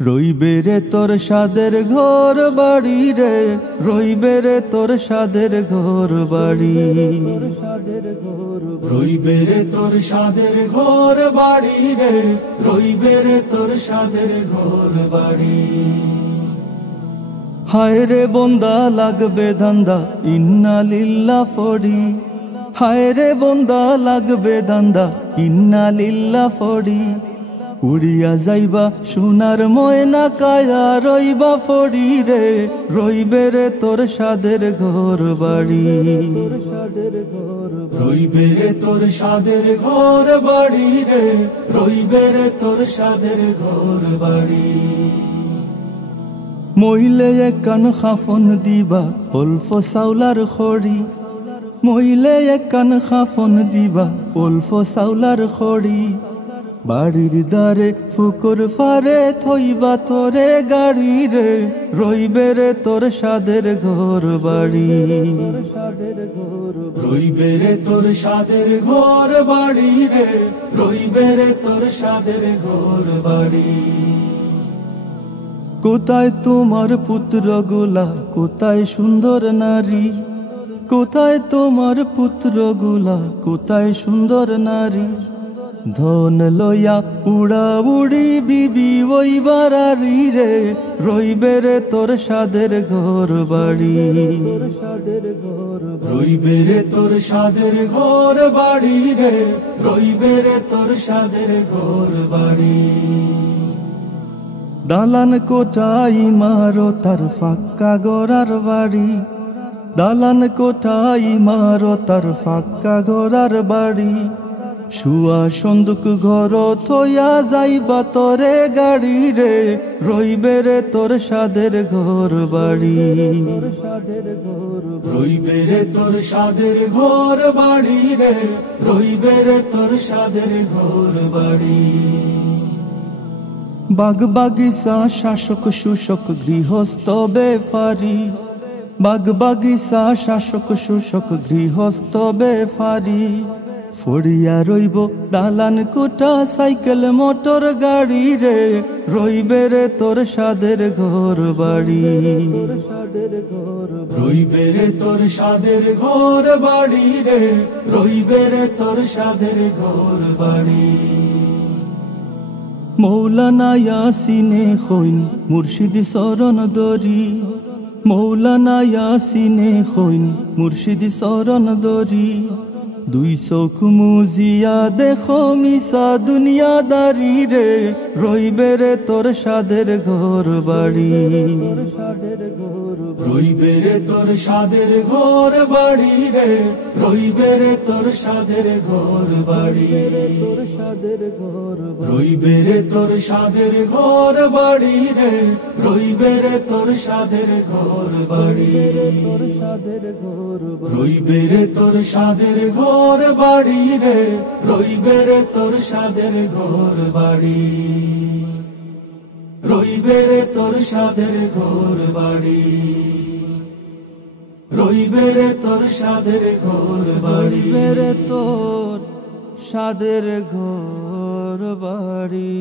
রইবে রে তোর সাদের ঘর বাড়ি রে, রইবে রে তোর সাদের ঘর বাড়ি, রইবে রে তোর সাদের ঘর বাড়ি রে, রইবে রে তোর সাদের ঘর বাড়ি। হায় রে বন্দা লাগবে ধান্দা ইন্না লিল্লাহ ফড়ি, হায় রে বন্দা লাগবে ধান্দা ইন্না লিল্লাহ ফড়ি। উড়িয়া যাইবা সোনার ময়না কায়া রইবা ফড়ি রে, রইবে রে তোর সাদের ঘর বাড়ি, রইবে রে তোর সাদের ঘর বাড়ি রে, রইবে রে তোর সাদের ঘর বাড়ি। মইলে একান খাফন দিবা অল্প চাউলার খড়ি, মইলে একান খাফন দিবা অল্প চাউলার খড়ি। বাড়ির দ্বারে ফুকুর ফারে থইবা তোরে গাড়ি রে, রইবে রে তোর সাদের ঘর বাড়ি, রইবে রে তোর সাদের ঘর বাড়ি রে, রইবে রে তোর সাদের ঘর বাড়ি। কোথায় তোমার পুত্রগুলা, কোথায় সুন্দর নারী, কোথায় তোমার পুত্রগুলা, কোথায় সুন্দর নারী। ধন লইয়া উড়া উড়ি বিবি ওই বাড়ি রে, রইবে রে তোর সাদের ঘর বাড়ি, রইবে রে তোর সাদের ঘর বাড়ি রে, রইবে রে তোর সাদের ঘর বাড়ি। দালান কোঠাই মারো তার ফাঁকা গড়ার বাড়ি, দালান কোঠাই মারো তার ফাঁকা গড়ার বাড়ি। শুয়া সন্দুক ঘর থইয়া যাইবা তোরে গাড়ি রে, রইবে রে তোর সাদের ঘর বাড়ি, রইবে রে তোর সাদের ঘর বাড়ি রে, রইবে রে তোর সাদের ঘর বাড়ি। বাগ বাগিচা শাসক শুষক গৃহস্থ বেফারি, বাগ বাগিচা শাসক শুষক গৃহস্থ বেফারি। ফড়িয়া রইব দালান কোঠা সাইকেল মোটর গাড়ি রে, রইবে রে তোর সাদের ঘর বাড়ি, রইবে রে তোর সাদের ঘর বাড়ি রে, রইবে রে তোর সাদের ঘর বাড়ি। মৌলানা ইয়াসিনে খৈন মুর্শিদ শরণ দরি, মৌলানা ইয়াসিনে খৈন মুর্শিদ শরণ দরি। দুই চোখ মুজিয়া দেখো মিশা দুনিয়াদারি রে, রইবে রে তোর সাদের ঘর বাড়ি, রইবে রে তোর সাদের ঘর বাড়ি রে, রইবে রে তোর সাদের ঘর বাড়ি, রইবে রে তোর সাদের ঘর বাড়ি রে, রইবে রে তোর সাদের ঘর বাড়ি, রইবে রে তোর সাদের ঘর বাড়ি রে, রইবে রে তোর সাদের ঘর বাড়ি, রইবে রে তোর সাদের ঘর বাড়ি, রইবে রে তোর সাদের ঘর বাড়ি, রইবে রে তোর সাদের ঘর বাড়ি।